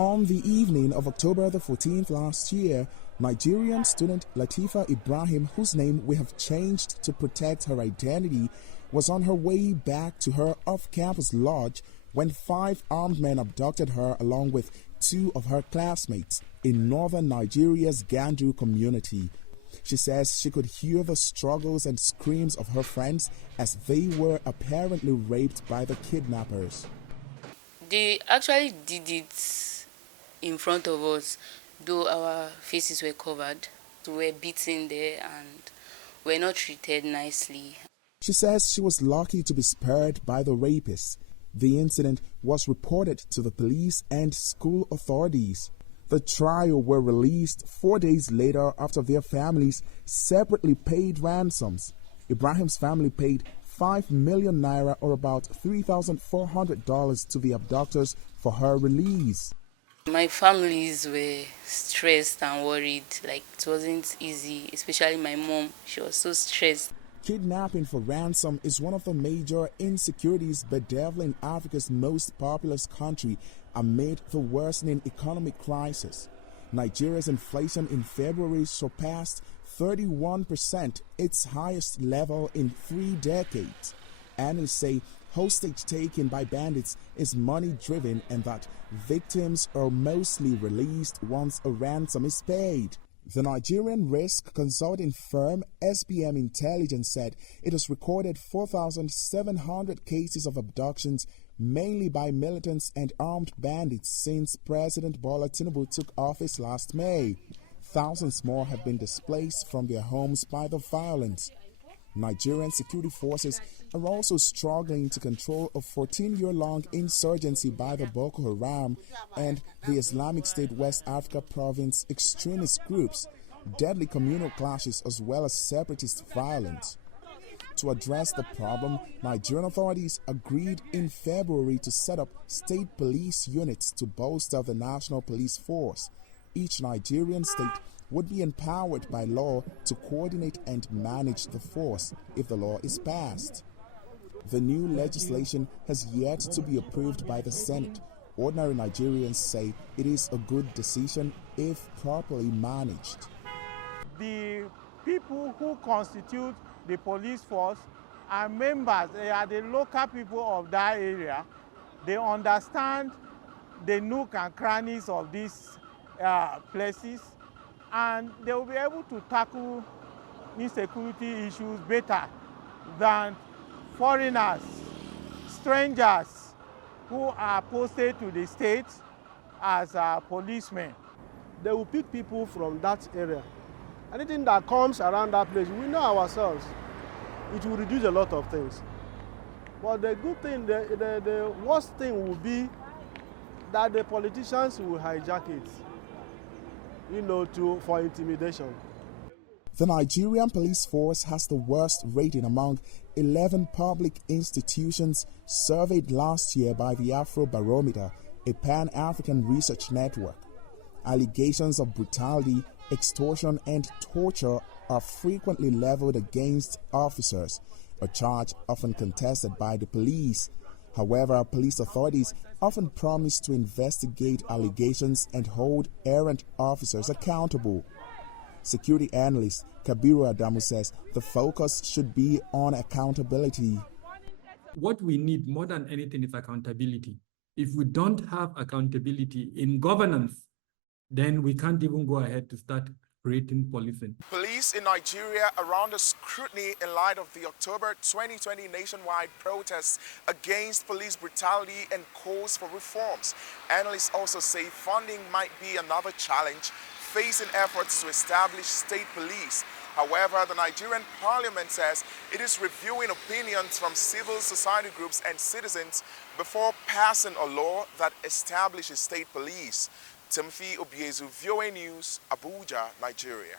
On the evening of October the 14th last year, Nigerian student Latifa Ibrahim, whose name we have changed to protect her identity, was on her way back to her off-campus lodge when 5 armed men abducted her along with 2 of her classmates in northern Nigeria's Gandu community. She says she could hear the struggles and screams of her friends as they were apparently raped by the kidnappers. They actually did it in front of us, though our faces were covered. We were beaten there and were not treated nicely. She says she was lucky to be spared by the rapists. The incident was reported to the police and school authorities. The trio were released 4 days later after their families separately paid ransoms. Ibrahim's family paid 5 million naira, or about $3,400, to the abductors for her release. My families were stressed and worried, like it wasn't easy, especially my mom. She was so stressed. Kidnapping for ransom is one of the major insecurities bedeviling Africa's most populous country amid the worsening economic crisis. Nigeria's inflation in February surpassed 31%, its highest level in 3 decades. Analysts say hostage taken by bandits is money-driven and that victims are mostly released once a ransom is paid. The Nigerian risk consulting firm SBM Intelligence said it has recorded 4,700 cases of abductions, mainly by militants and armed bandits, since President Bola Tinubu took office last May. Thousands more have been displaced from their homes by the violence. Nigerian security forces are also struggling to control a 14-year-long insurgency by the Boko Haram and the Islamic State West Africa province extremist groups, deadly communal clashes as well as separatist violence. To address the problem, Nigerian authorities agreed in February to set up state police units to bolster the national police force. Each Nigerian state would be empowered by law to coordinate and manage the force if the law is passed. The new legislation has yet to be approved by the Senate. Ordinary Nigerians say it is a good decision if properly managed. The people who constitute the police force are members, they are the local people of that area. They understand the nook and crannies of these places, and they will be able to tackle insecurity issues better than foreigners, strangers who are posted to the state as policemen. They will pick people from that area. Anything that comes around that place, we know ourselves, it will reduce a lot of things. But the good thing, the worst thing will be that the politicians will hijack it, for intimidation. The Nigerian police force has the worst rating among 11 public institutions surveyed last year by the Afrobarometer, a pan-African research network. Allegations of brutality, extortion, and torture are frequently leveled against officers, a charge often contested by the police. However, police authorities often promise to investigate allegations and hold errant officers accountable. Security analyst Kabiru Adamu says the focus should be on accountability. What we need more than anything is accountability. If we don't have accountability in governance, then we can't even go ahead to start creating policing. Police in Nigeria are under scrutiny in light of the October 2020 nationwide protests against police brutality and calls for reforms. Analysts also say funding might be another challenge facing efforts to establish state police. However, the Nigerian parliament says it is reviewing opinions from civil society groups and citizens before passing a law that establishes state police. Timothy Obiezu, VOA News, Abuja, Nigeria.